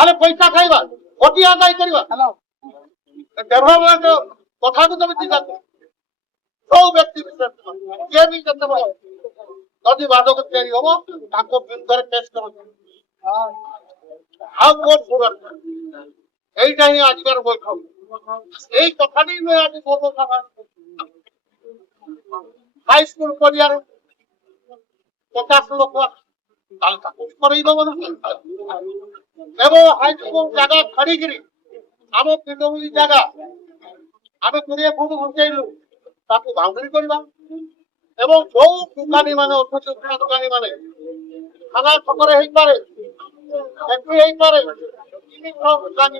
ତାହେଲେ ପଇସା ଖାଇବା ଗୋଟିଏ ଆଦାୟ କରିବା ଡେଭଲପମେଣ୍ଟ କଥାକୁ ତମେ ଚିନ୍ତା କର କୋଉ ବ୍ୟକ୍ତି ବିଶେଷ କିଏ ବି କେତେବେଳେ ଯଦି ବାଦକ ତିଆରି ହବ ତାଙ୍କ ବିରୁଦ୍ଧରେ କେସ୍ କରନ୍ତୁ ଆଉ କୋର୍ଟ ସୁରଟ এইটা ହିଁ ଆଜିକାର ବୈଠକ এই কথাটি ନୁହେଁ ଆଜି ବହୁତ ହାଇସ୍କୁଲ ପଡ଼ିଆରୁ 50 ଲୋକ ତାହେଲେ ତାକୁ କରେଇଦବ ନା ଏବଂ ହାଇସ୍କୁଲ ଜାଗା ଛାଡ଼ିକିରି ଆମ ପିଣ୍ଡବୁଲି ଜାଗା ଆମେ 20 ଫୁଟ ଘୁଞ୍ଚେଇଲୁ ତାକୁ ବାଉଣ୍ଡରୀ କରିବା ଏବଂ ଯୋଉ ଦୋକାନୀ ମାନେ ଅଛନ୍ତି ଦୋକାନୀ ମାନେ ଖାନା ଛକରେ ହେଇପାରେ ସେଠି ହେଇପାରେ ଦୋକାନୀ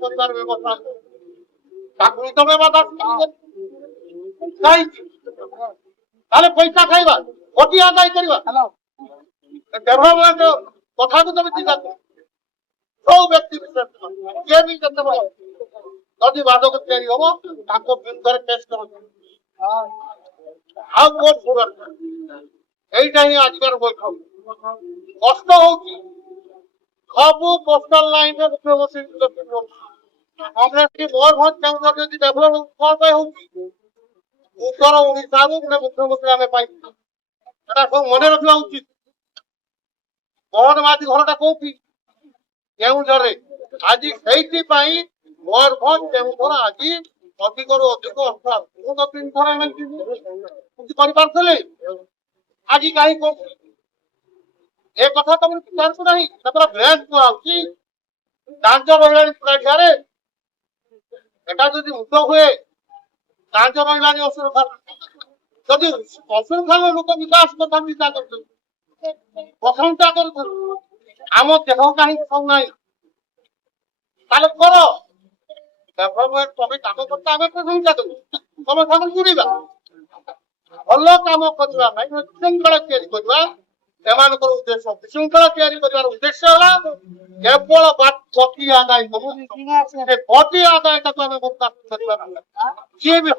କରିବାର ବ୍ୟବସ୍ଥା ତାକୁ ବି ତମେ ବାଧା ତାହେଲେ ପଇସା ଖାଇବା ଗୋଟିଏ ଆଦାୟ କରିବା ଡେଭଲପମେଣ୍ଟ କଥାକୁ ତମେ ଚିନ୍ତା କର କୋଉ ବ୍ୟକ୍ତି ବିଶେଷ କିଏ ବି କେତେବେଳେ ଯଦି ବାଦକ ତିଆରି ହବ ତାଙ୍କ ବିରୁଦ୍ଧରେ କେସ୍ କରନ୍ତୁ ଆଉ କୋର୍ଟ ସୁରଟ এইটা ହିଁ ଆଜିକାର ବୈଠକ କଷ୍ଟ ହଉଛି ସବୁ କୋଷ୍ଟାଲ ଲାଇନରେ ମୁଖ୍ୟମନ୍ତ୍ରୀ କଂଗ୍ରେସ ମୟୂରଭଞ୍ଜ କେଉଁଝର ଯଦି ଡେଭଲପ କଣ ପାଇଁ ହଉଛି ଉତ୍ତର ଓଡିଶାରୁ ଗୋଟେ ମୁଖ୍ୟମନ୍ତ୍ରୀ ଆମେ ପାଇଛୁ ସେଟା ସବୁ ମନେ ରଖିବା ଉଚିତ ମୋହନମାଝୀ ଘରଟା କୋଉଠି କେଉଁଝରରେ ଆଜି ସେଇଥିପାଇଁ ମୟୂରଭଞ୍ଜ କେଉଁଝର ଆଜି ଅଧିକରୁ ଅଧିକ ମୁଁ ତ 3 ଥର କିଛି କରିପାରୁଥିଲେ ଆଜି କାହିଁ କହୁଛି ଏ କଥା ତମେ ବିଚାରକୁ ନାହିଁ ତାଙ୍କର ଗ୍ରେସ୍ କୁହାଉଛି କାର୍ଯ୍ୟ ରହିଲାଣି ପୁରାଠିଆରେ ଏଟା ଯଦି ମୁକ୍ତ ହୁଏ କାର୍ଯ୍ୟ ରହିଲାଣି ଅସୁରକ୍ଷା ଯଦି ଅସୁରକ୍ଷାର ଲୋକ ବିକାଶ କଥା ଚିନ୍ତା କରୁଛନ୍ତି ପ୍ରଶଂସା କରୁଛନ୍ତି ଆମ ଦେହ କାହିଁକି ସବୁ ନାହିଁ ତାହେଲେ କର ଡେଭଲପମେଣ୍ଟ ତମେ କାମ କରୁଛ ଆମେ ପ୍ରଶଂସା କରୁ ତମେ ସାଙ୍ଗରେ ଜୁଡ଼ିବା ଭଲ କାମ କରିବା ପାଇଁ ବିଶୃଙ୍ଖଳା ତିଆରି କରିବା ସେମାନଙ୍କର ଉଦ୍ଦେଶ୍ୟ ବିଶୃଙ୍ଖଳା ତିଆରି କରିବାର ଉଦ୍ଦେଶ୍ୟ ହେଲା କେବଳ ବଟି ଆଦାୟ ବଟି ଆଦାୟଟାକୁ ଆମେ ବରଦାସ୍ତ କରିବା କିଏ ବି